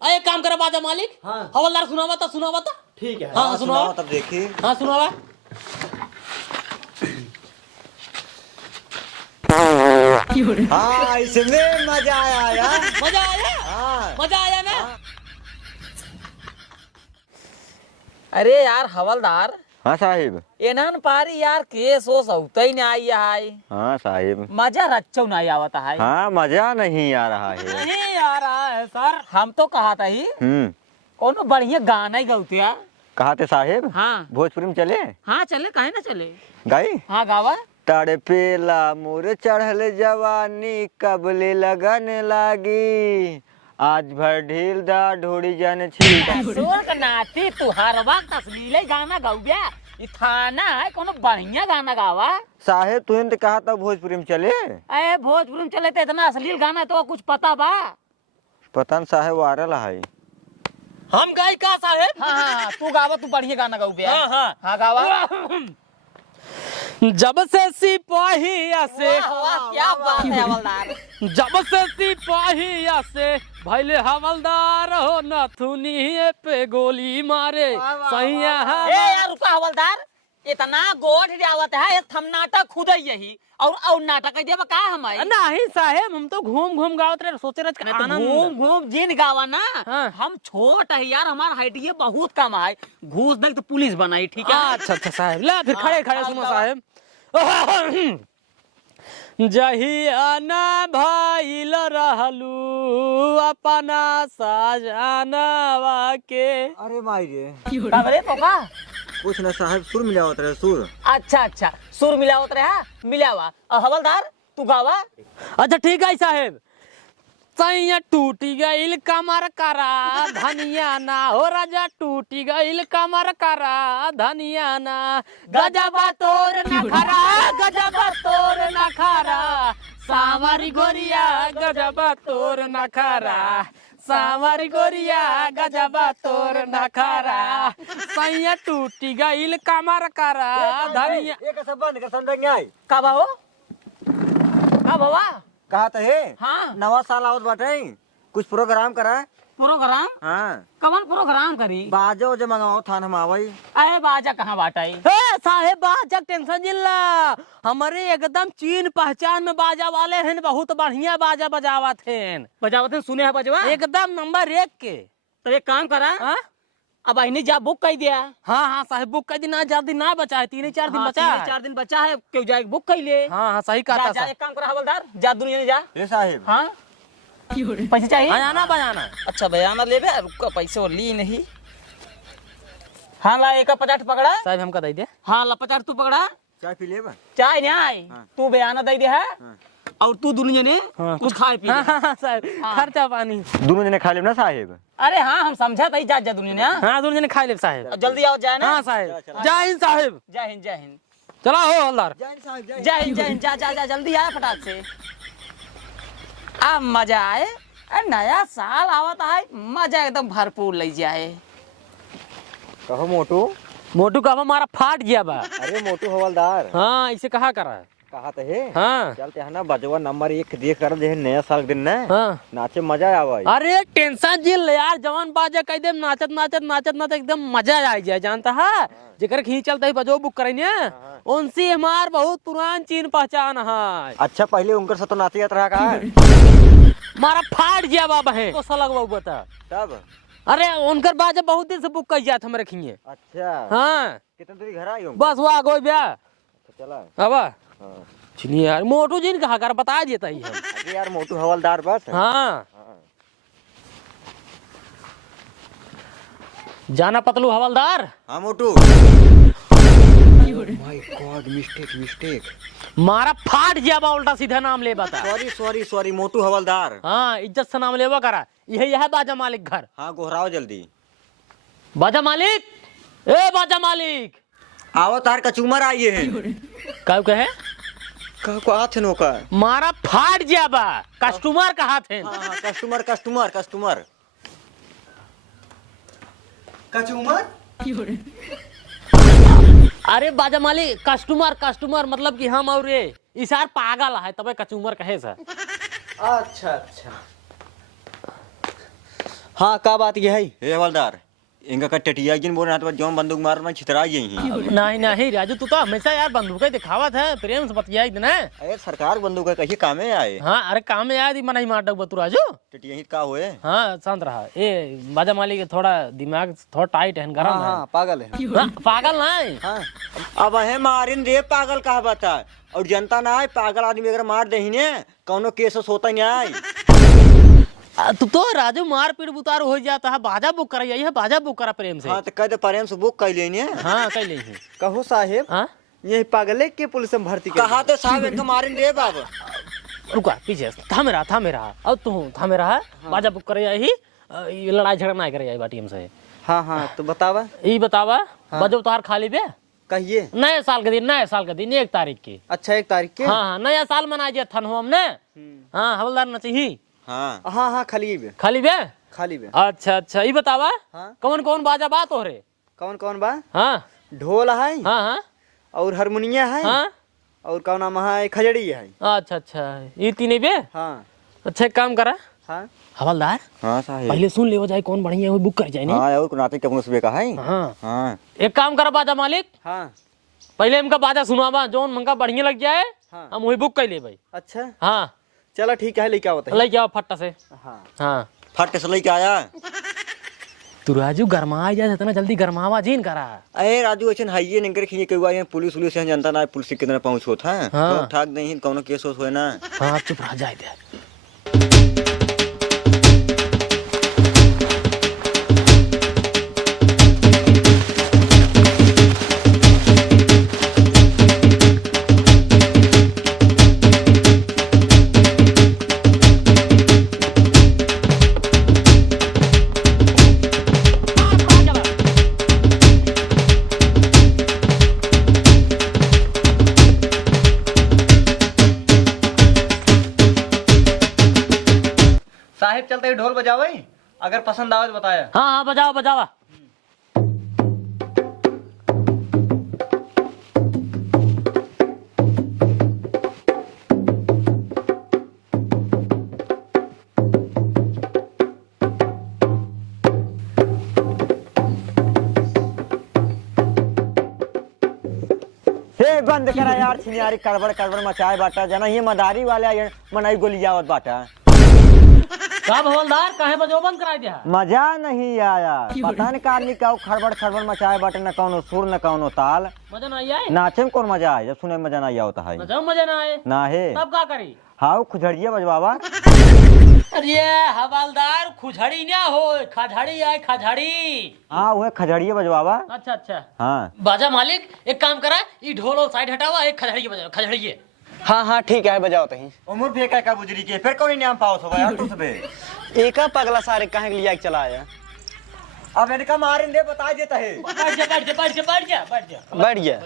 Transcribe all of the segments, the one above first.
एक काम करा बाजा मालिक। हाँ। हवलदार सुनावा था। ठीक है। हाँ सुनावा तब देखिए। हाँ सुनावा। हाँ इसमें मजा आया यार। मजा आया। हाँ। मजा आया ना। हाँ। अरे यार हवलदार हाँ साहिब। एनन पारी यार केस हो सौता ही नहीं आई है। हाँ साहिब। मजा रच्चो नहीं आवता है। हाँ मजा नहीं आ रहा है। नहीं आ रहा है सर। हम तो कहा था ही कोनो बढ़िया गाना ही गाते यार। कहा थे साहिब। हाँ भोजपुरी में चले। हाँ चले काहे ना चले। गाई। हाँ गावा। तड़पेला मोर चढ़ल जवानी कबले लगन लागी आज भर ढील दा ढोड़ी जन छिलका। सोर का नाती तू हर वक्त अश्लील गाना गाउबे। ये थाना है कोनो बढ़िया गाना गावा। साहेब तुम तो कहा था भोजपुरी में चले। अरे भोजपुरी में चले तो इतना अश्लील गाना तो कुछ पता बा। पता न साहेब आ रहा है। हम गाय का साहेब। हाँ तू गावा तू बढ़िया गाना गाउबे। हाँ गावा। जब से सिपाहिया से क्या बात है हवलदार। जब से सिपाहिया से भैले हवलदार हो नथुनी पे गोली मारे सैया। ए यार रुका हवलदार इतना गोठ जावत है थम नाटक खुद यही और नाटक देबा का हम नहीं साहेब हम तो घूम घूम गावत रहे सोचे रहे आनंद घूम घूम जिन गावा ना। हाँ। हम छोट है यार हमारा हाइट ये बहुत कम है घूस दे तो पुलिस बनाई ठीक है। अच्छा अच्छा साहेब ला फिर खड़े खड़े सुनो साहेब। जहिया ना भइल रहलू अपना साजनवा के। अरे माई रे। बाबरे तो का कुछ न साहेब सुर मिलावत रहे सुर। अच्छा अच्छा सुर मिलावत रहा मिलावा हवलदार तू गावा। अच्छा ठीक है साहेब। सैया टूटी गईल कमर करा धनिया ना हो राजा टूटी गईल कमर करा धनिया ना गजबा तोर नखरा गजबा तोर नखरा सावरी गोरिया गजबा तोर नखरा सावरी गोरिया गजबा तोर नखरा सैया टूटी गईल कमर करा धनिया। एक सब बंद कर समझेंगे आई। का बाबू का बाबा कहा तो है। हाँ नवा साल आवत बाटे कुछ प्रोग्राम करा। प्रोग्राम हाँ कवन प्रोग्राम करी। बाजा उजा मंगाओ थान हम आवई। अरे बाजा कहाँ बाटाई। साहेब बाजा टेंशन जिल्ला हमारे एकदम चीन पहचान में बाजा वाले हैं बहुत बढ़िया बाजा बजावत हैं। बजावत हैं सुने है बजवा एकदम नंबर 1 के। तो एक काम करा हाँ अब अहिने जा बुक कर दिया। हाँ साहेब बुक कर दी ना जल्दी ना बचा है 3-4 दिन बचा है। 4 दिन बचा है क्यों जाए बुक कर ले। हाँ सही कहा था। एक काम करा हवलदार जा दुनिया में जा। ए साहिब। हाँ पैसे चाहिए बजाना बजाना। अच्छा बयाना ले बे रुका पैसे और ली नहीं। हाँ ला एक 50 पकड़ा साहब हमका दे दे। हाँ ला 50 तू पकड़ा चाय पी ले बा। चाय नहीं आई तू बयाना दे दे है और तू दुनिया ने कुछ खाए पी। साहब खर्चा पानी दोनों जने खा ले ना साहिब। अरे हाँ हम समझा था जा दुनिया ने। हाँ दोनों जने खा ले साहेब। जल्दी आओ जाए ना। हाँ साहेब जय हिंद साहेब। जय हिंद जय हिंद। चला हो हवलदार। जय हिंद जा जा जा जल्दी आया फटाक से। अब मजा आए नया साल आवत है मजा एकदम भरपूर ले जाए। कहो मोटू। मोटू का हमारा फाट गया बा। अरे मोटू हवलदार। हाँ इसे कहा करा है। कहा तो है। हाँ चलते है ना बजवा नंबर 1 देख कर जे नया साल के दिन ना। हाँ नाचे मजा आवे। अरे टेंशन जिल यार जवान बाजा कह दे नाचत नाचत नाचत नाचत एकदम मजा आ जाए जानता है। जेकर खी चलता ही बजो बुक करेंगे उनसे हमार बहुत पुरान चीन पहचान है। अच्छा पहले उनकर साथ तो नाचे जात रहा का। मारा फाट गया बाबा है तो सलग बाबू बता तब। अरे उनकर बाजा बहुत दिन से बुक कर जात हम रखिए। अच्छा हाँ कितने देरी घर आई बस वो आगो ब्या चला। अब हाँ। चलिए यार मोटू जी ने कहा कर बता देता ही हम। अरे यार मोटू हवलदार बस। हाँ जाना पतलू हवलदार। हाँ मोटू। माय गॉड मिस्टेक मारा फाट गया बा उल्टा सीधा नाम ले बता। सॉरी मोटू हवलदार। हाँ इज्जत से नाम लेवा करा यह बाजा मालिक घर। हाँ गोहराओ जल्दी। बाजा मालिक ए बाजा मालिक आओ तार कचूमर आइए है। कब कहे कह को आथे नोका। मारा फाट गया बा कस्टमर कहा थे। हाँ कस्टमर कचूमर। अरे बाजा मालिक कस्टमर मतलब कि हम और ये इसार पागल है तबे कचूमर कहे सर। अच्छा हाँ का बात ये है हे हवलदार इनका का टटिया जिन बोल रहा था जो बंदूक मार में छितरा यही नहीं नहीं राजू तू तो हमेशा यार बंदूक दिखावत है प्रेम से बतिया दिन है। अरे सरकार बंदूक है कहीं कामे आए हाँ अरे काम में आया थी मना ही मार डक तू राजू। टटिया का हुए हाँ शांत रहा ये बाजा मालिक थोड़ा दिमाग थोड़ा टाइट है गरम है। पागल है हाँ, पागल नहीं हाँ। अब है मारिन रे पागल कहा बता और जनता ना आए पागल आदमी अगर मार दही ने कौनो केस होता नहीं आए तू तो राजू मार पीट बुतार हो जाता है बाजा बुक करा यही है बाजा बुक करा प्रेम से। हाँ तो कह दे प्रेम से बुक कर लेनी है। हाँ कह ले कहो साहेब हाँ ये पागले के पुलिस में भर्ती कहा तो साहब इनको मारिन रे बाबा रुका पीछे थामे रहा अब तू थामे रहा बाजा बुक करे यही ये लड़ाई झगड़ा ना करे यही बाटी हमसे। हाँ हाँ तो बतावा ये बतावा बजो तोहार खाली बे कहिए नए साल के दिन 1 तारीख की। अच्छा 1 तारीख के हाँ हाँ नया साल मना जे थन हो हमने। हाँ हवलदार न चाहिए। हाँ हाँ हाँ खाली बे खाली बे अच्छा ये बतावा हाँ? कौन कौन बाजा बात हो रे कौन कौन बा हाँ ढोल है हाँ हाँ और हारमोनिया है हाँ और कौन नाम है खजड़ी है। अच्छा ये तीन बे। हाँ अच्छा एक काम करा हाँ हवलदार हाँ साहब पहले सुन ले जाए कौन बढ़िया है बुक कर जाए नहीं। हाँ और नाते कब सुबह का है। हाँ हाँ एक काम करा बाजा मालिक हाँ पहले हमका बाजा सुनावा जोन मंगा बढ़िया लग जाए हाँ। हम वही बुक कर ले भाई। अच्छा हाँ चलो ठीक है लेके आओ ले जाओ फट्टा से। हाँ हाँ फट से लेके आया तू राजू गरमा जाए इतना जल्दी गरमावा जीन करा। अरे राजू ऐसे हाइये नहीं करे खिए कई पुलिस उलिस जनता ना पुलिस कितना पहुंच होता है हाँ। तो ठाक नहीं कौनो केस हो ना। हाँ चुप रह जाए दे। साहिब चलते ढोल बजावे अगर पसंद आवे तो बताया। हाँ हाँ बजाओ बजावा। हे बंद करा यार छिनियारी कड़बड़ मचाए बाटा जना ये मदारी वाले मनाई गोली आवत बाटा कब हवलदार कहे बजो बंद करा दिया। मजा नहीं आया पता नहीं का क्या खड़बड़ मचाए बाटे न कौनो सुर न कौनो ताल मजा नहीं आए नाचे में कौन मजा आए जब सुने में मजा नहीं होता है मजा ना आए ना है तब का करी। हाँ खुजड़िया बजवावा। अरे हवलदार खुजड़ी ना हो खजड़ी आए खजड़ी। हाँ वह खजड़िया बजवावा। अच्छा हाँ बाजा मालिक एक काम करा ये ढोल और साइड हटावा एक खजड़ी बजाओ खजड़ी। हाँ हाँ ठीक है बजाओ तही। उम्र फेंका का बुजरी के फिर कौन नाम पाओ सो यार तू सबे एक पगला सारे कहे लिया के चला आया। अब इनका मारिन दे बता देता है बैठ जा बैठ गया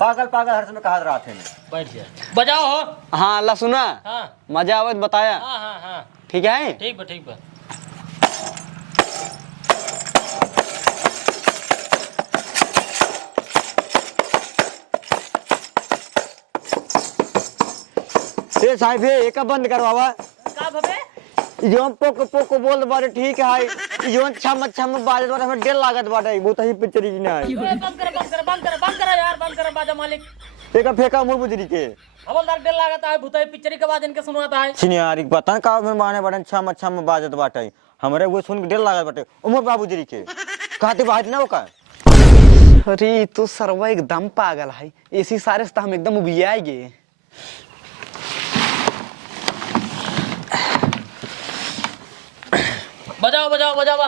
पागल हर समय कहा रहा थे बैठ जा बजाओ हो। हाँ अल्लाह सुना हाँ मजा आवत बताया। हाँ ठीक है ठीक बा। ए साहब एक बंद करवावा का भबे जो पोको बोल बारे ठीक है जो छम बाजत बारे हमें डेल लागत बाटे बहुत ही पिक्चर जी ना है। बंद कर यार बंद कर बाजा मालिक। एक फेंका उम्र बुजरी के हवलदार डेल लागता है भूताई पिक्चरी के बाद इनके सुनवाता है। छिनियारी पता का में माने बड़न छम बाजत बाटे हमरे वो सुन के डेल लागत बाटे उम्र बाबूजी के कहते बात ना होका। अरे तू सरवा एकदम पागल है इसी सारे से हम एकदम उबियाएंगे। बजावा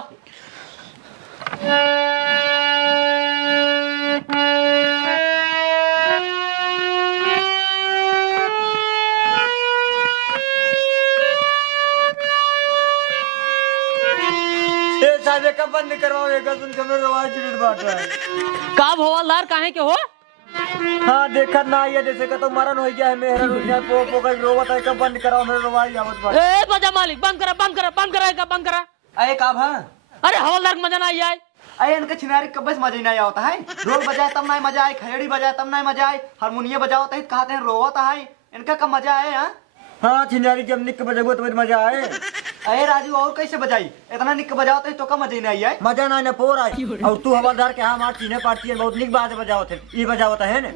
साहब का बंद करवाओ एक सुन के मेरे आवाज चिड़ बाटा है का हवलदार काहे के हो। हां देखत ना ये जैसे का तो मरण हो गया है मेरा रुनिया पो का रोवत है का बंद कराओ मेरे आवाज आवत बाटा। ए बाजा मालिक बंद करा। अरे का भा अरे हवलदार मजा ना आए। अरे इनका छिनारी कब बस मजा नहीं आता है। ढोल बजाए तब नहीं मजा आए खजड़ी बजाए तब नहीं मजा आए हारमोनियम बजाओ तही कहते हैं रोवत है इनका कब मजा आए। हां छिनारी जब निक बजबो तो मजा आए। अरे राजू और कैसे बजाई इतना निक बजाओ तो का मजा नहीं आई। मजा ना न पोर आई और तू हवलदार के हमार चीने पार्टी है बहुत निक बात बजाओ थे ई बजावत है ने।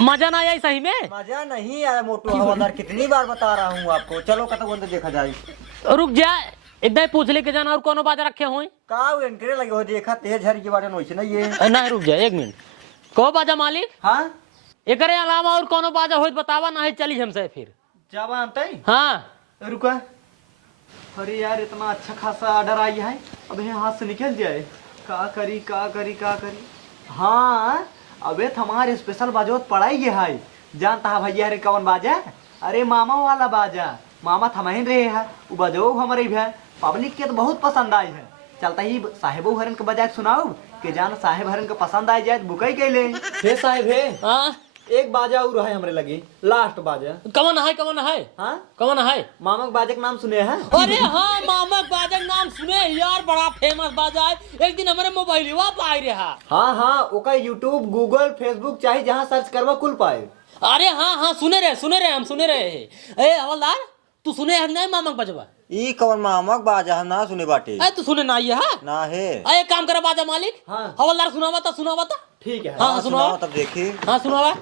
मजा ना आई सही में। मजा नहीं आया मोटू हवलदार कितनी बार बता रहा हूँ आपको। चलो कत बंद देखा जाए। रुक जा इतना ही पूछ ले के जाना और कोनो बाजा रखे हुए का एंकरे लगे हो देखा तेज झर के बारे में ना ये। ना रुक जा एक मिनट को बाजा मालिक। हाँ एकरे अलावा और कोनो बाजा हो बतावा ना है चली हमसे फिर जावा अंत हाँ। रुका। अरे यार इतना अच्छा खासा ऑर्डर आई है अब ये हाथ से निकल जाए का करी का करी का करी। हाँ अबे हमारे स्पेशल बाजोत पड़ाई है जानता है भैया रे कौन बाजा। अरे मामा वाला बाजा मामा थमहिन रहे है वो बजो हमारे भी है पब्लिक के तो बहुत पसंद आई है। चलता ही साहेबो हरन के बजाय सुनाओ कि जान साहेब हरन के पसंद आई जाए बुकई के ले। हे साहेब हे हाँ एक बाजा और है हमरे लगे लास्ट बाजा। कवन है कवन है हाँ कवन है। मामा के बाजे के नाम सुने हैं। अरे हाँ मामा बाजा का नाम सुने यार बड़ा फेमस बाजा है। एक दिन हमारे मोबाइल पाई रहा। हाँ हाँ ओका यूट्यूब गूगल फेसबुक चाहे जहाँ सर्च करवा कुल पाए। अरे हाँ हाँ सुने रहे हम सुने रहे हैं। ए हवलदार तू सुने है नहीं मामा का बजवा। ई कौन मामक बाजा हम ना सुने बाटे। अरे तू सुने ना ये है ना है। अरे काम करा बाजा मालिक। हाँ हवलदार सुनावा था ठीक है। हाँ सुनावा तब देखी। हाँ सुनावा।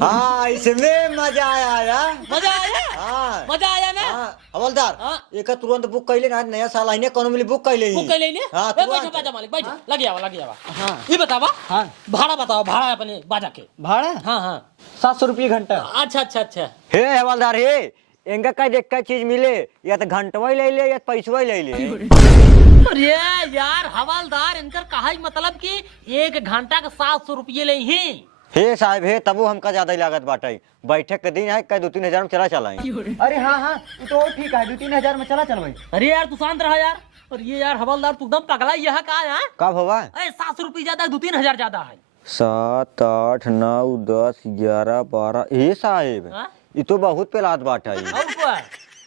हाँ इसमें मजा आया। मजा आया हाँ मजा आया ना। हाँ हवलदार हाँ। एक तुरंत बुक कैले ना नया साल आईने कोनो मिली बुक कैले बुक कर लेने। हाँ ए बैठ बाजा मालिक बैठ लग जावा। हाँ ये बतावा हाँ भाड़ा बताओ भाड़ा अपने बाजा के। भाड़ा हाँ हाँ 700 रुपये घंटा। अच्छा हे हवलदार हे एंगा का देख का चीज मिले या तो घंटवा ले ले या पैसवा ले ले। अरे यार हवलदार इनकर कहा मतलब कि 1 घंटा का 700 रुपये ले ही। हे साहब हे तबो हमका ज्यादा ही लागत बाटे। बैठक के दिन है कई 2-3 हजार में चला चलाए। अरे हाँ हाँ तो और ठीक है 2-3 हजार में चला चल भाई। अरे यार तू शांत रहा यार। और ये यार हवलदार तू एकदम पगला यह का है। कब होगा? अरे 700 रुपये ज्यादा है 2-3 हजार ज्यादा है। 7 8 9 10 11 12 हे साहेब हाँ? ये तो बहुत पेलात बात है। और क्या?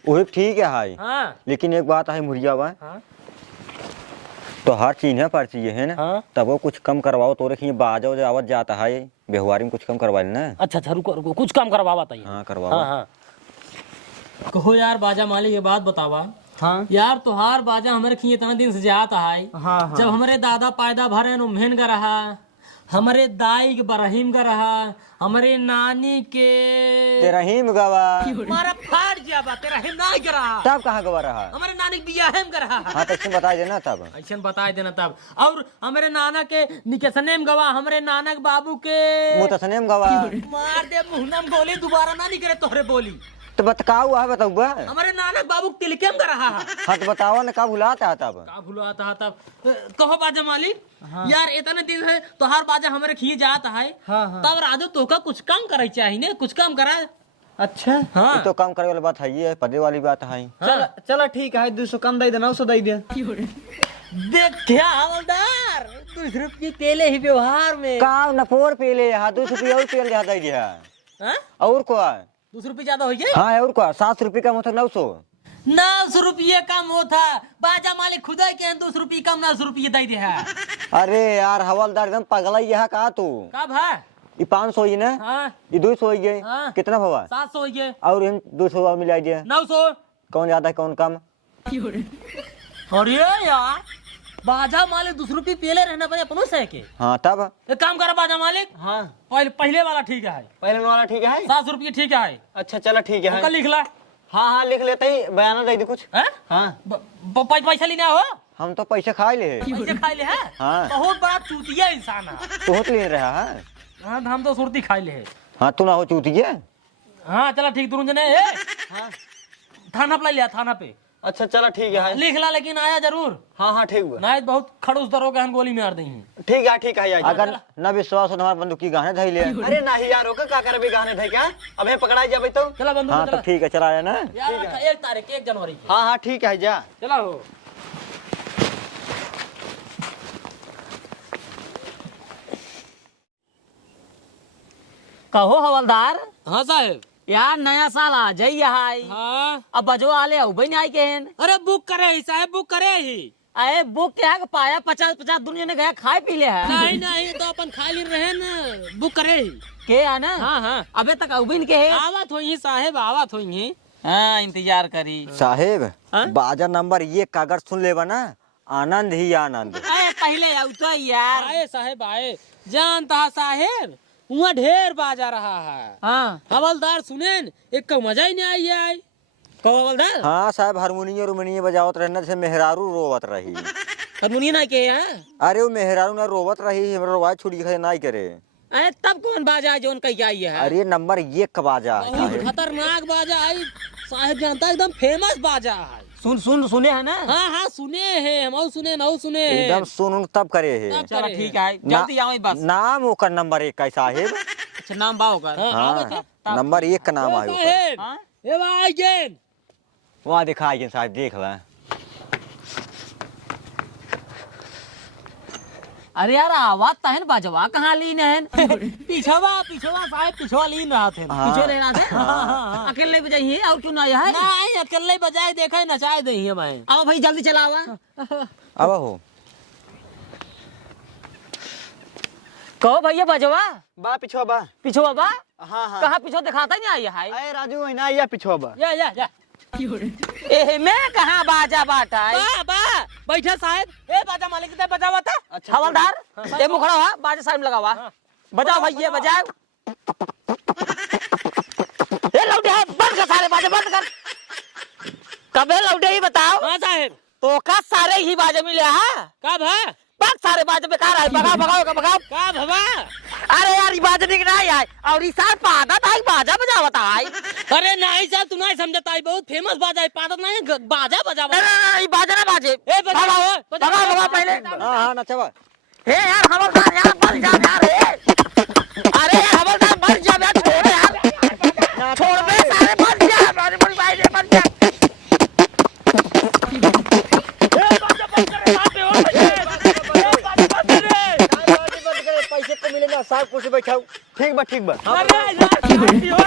वो ठीक है हाई हाँ लेकिन एक बात है मुरिया बा हाँ तो हर चीज है पर चाहिए है ना। हाँ। तब वो कुछ कम करवाओ तो रखिए बाजा वजा आवत जाता है व्यवहार में कुछ कम करवा लेना। अच्छा रुको कुछ काम करवा बताइए। हाँ करवाओ। हाँ हाँ कहो यार बाजा मालिक ये बात बतावा। हाँ यार तुहार बाजा हमारे खिए इतना दिन से जाता है। हाँ हाँ जब हमारे दादा पैदा भरे न उम्हेन का रहा हमारे दाई के बरहीम का रहा हमारे नानी के तेरा ही गवा हमारा फाड़ गया बा तेरा हिम ना कर रहा। तब कहाँ गवा रहा। हमारे नानी के बिया हम कर रहा। हाँ तो इसमें बता देना तब। ऐसा बता देना तब। और हमारे नाना के निकेशने में गवा हमारे नाना के बाबू के मुतसने में गवा मार दे मुहना में गोली दोबारा ना निकले तोहरे बोली। तो बताओ है बताऊँ। हमारे नाना के बाबू के तिलके में कर रहा है। हाँ तो बताओ ना कब भुलाता है तब। का भुलाता है तब कहो बाजा मालिक। यार इतने दिन है तोहार बाजा हमारे खिए जाता है। हाँ हाँ तब राजू तो का कुछ काम करे चाहिए ने कुछ काम करा। अच्छा हाँ ये तो काम करे वाली बात है ये पदे वाली बात है। चल चलो ठीक है 200 कम दे देना 900 दे दे। देखा हवलदार 200 रुपये पहले ही व्यवहार में का नफोर पेले हाँ 200 रुपये और पेल ज्यादा ही दिया हाँ? और को 200 रुपये ज्यादा हो गए। हाँ और को 700 रुपये का मतलब 900 900 रुपये कम होता बाजा मालिक खुदा के 200 रुपये कम 900 रुपये दे दिया। अरे यार हवलदार एकदम पगला ही है का तू। कब है ये 500 ही ना हाँ ये 200 ही है। हाँ। कितना भवा 700 हो गए और इन 200 और मिला दिया 900। कौन ज्यादा है कौन कम। अरे यार बाजा मालिक 200 रुपये पहले रहना पड़े अपनों से के। हाँ तब एक काम करा बाजा मालिक हाँ पहले वाला ठीक है पहले वाला ठीक है। 700 रुपये ठीक है। अच्छा चलो ठीक है। ओका लिख ला। हाँ हाँ लिख लेते ही बयाना दे दे कुछ। हैं? हाँ पैसा लेना हो हम तो पैसे खा ले पैसे खा ले है। हाँ। बहुत बड़ा चूतिया इंसान है। तू होत ले रहा है। हाँ हम तो सुरती खाई ले है। हाँ तू ना हो चूतिया। हाँ चला ठीक दुरुन जने हाँ थाना पे लिया थाना पे अच्छा चलो ठीक है। लिख ला लेकिन आया जरूर हाँ हाँ ठीक हुआ। नहीं बहुत खड़ूस दरोगा हम गोली मार देंगे। ठीक है अगर न विश्वास हो तो हमारे बंदूक की गाने धई ले। अरे नहीं यार ओका का करबे गाने थे क्या अबे पकड़ा जाबे तो। चला बंदूक हाँ चला तो ठीक है चला आया ना। यार 1 तारीख 1 जनवरी की। हाँ हाँ ठीक है जा। चला हो कहो हवलदार हाँ साहब यार नया साल आ जाइए हाय हाँ अब बजो आले हो नहीं आई के हैं। अरे बुक करे ही साहब बुक करे ही अरे बुक क्या है पाया 50-50 दुनिया ने गया खाए पी ले है नहीं नहीं तो अपन खा ली रहे न बुक करे के है ना हाँ हाँ अबे तक अबिन के है आवत होई साहेब आवत होई हाँ इंतजार करी साहेब हाँ? बाजा नंबर ये कागज सुन लेवा ना आनंद ही आनंद। अरे पहले आओ तो यार आए साहेब आए जानता साहेब वहाँ ढेर बाजा रहा है हाँ हवलदार सुने न, एक का मजा ही नहीं आई है कहो हवलदार हाँ साहब हारमोनियम उर्मोनियम बजावत रहना से मेहरारू रोवत रही। हारमोनियम ना के है अरे वो मेहरारू ना रोवत रही हमरा रोवा छुड़ी खा नहीं करे। अरे तब कौन बाजा है जोन कही आई है अरे नंबर ये का बाजा है बहुत साहेब। खतरनाक बाजा है साहेब जानता है, एकदम फेमस बाजा है। सुने है ना हाँ हाँ सुने हैं हम सुने हैं एकदम सुन तब करे है। तब चलो करे ठीक हैं। है जल्दी आओ बस नाम ओकर नंबर 1 का साहेब। अच्छा नाम बा होगा हाँ, आवत है। हाँ नंबर 1 का नाम ओ है ओकर। साहेब हाँ? ए भाई गेन वहाँ दिखाई साहब देख ले। अरे यार आवाज तहन बाजवा कहाँ लीन है पिछवा साहेब पिछवा लीन रहा थे हाँ। पीछे रहना थे अकेले बजाइए और क्यों ना आया है नहीं अकेले बजाए देखा नचाए दे मैं आओ भाई जल्दी चलावा अब हो कहो भैया बजवा बा पिछवा बा। पीछे बा हाँ हाँ कहाँ पीछे दिखाता ही नहीं आया है अरे राजू है ना या पिछवा बा। या ए मैं कहाँ बाजा बाटा है बा बा बैठा साहेब ए बाजा मालिक दे बजावा था अच्छा हवलदार ए मुखड़ा हुआ बाजा साइड में लगा हुआ बजाओ भैया बजाओ ए लौटे हाथ बंद कर सारे बाजे बंद कर कबे लौटे ही बताओ हाँ साहेब तो का सारे ही बाजे मिले है कब है बस सारे बाजे बेकार है भगाओ का भवा अरे यार ये बाजे नहीं आए और इस साल पादा था बाजा बजावत है अरे नहीं साहब तू नहीं समझता है बहुत फेमस बाजा है पादत नहीं बाजा बजावा अरे ये बाजा ना बाजे ए बजाओ भगाओ पहले हाँ हाँ नचवा। हे यार हवलदार यार मर जा यार अरे यार हवलदार मर जा यार छोड़ यार छोड़ बे सारे मर जा अरे बड़ी भाई रे मर जा पैसे तो मिले ना साहब कुछ बैठाओ। ठीक बा ठीक बा। अरे यार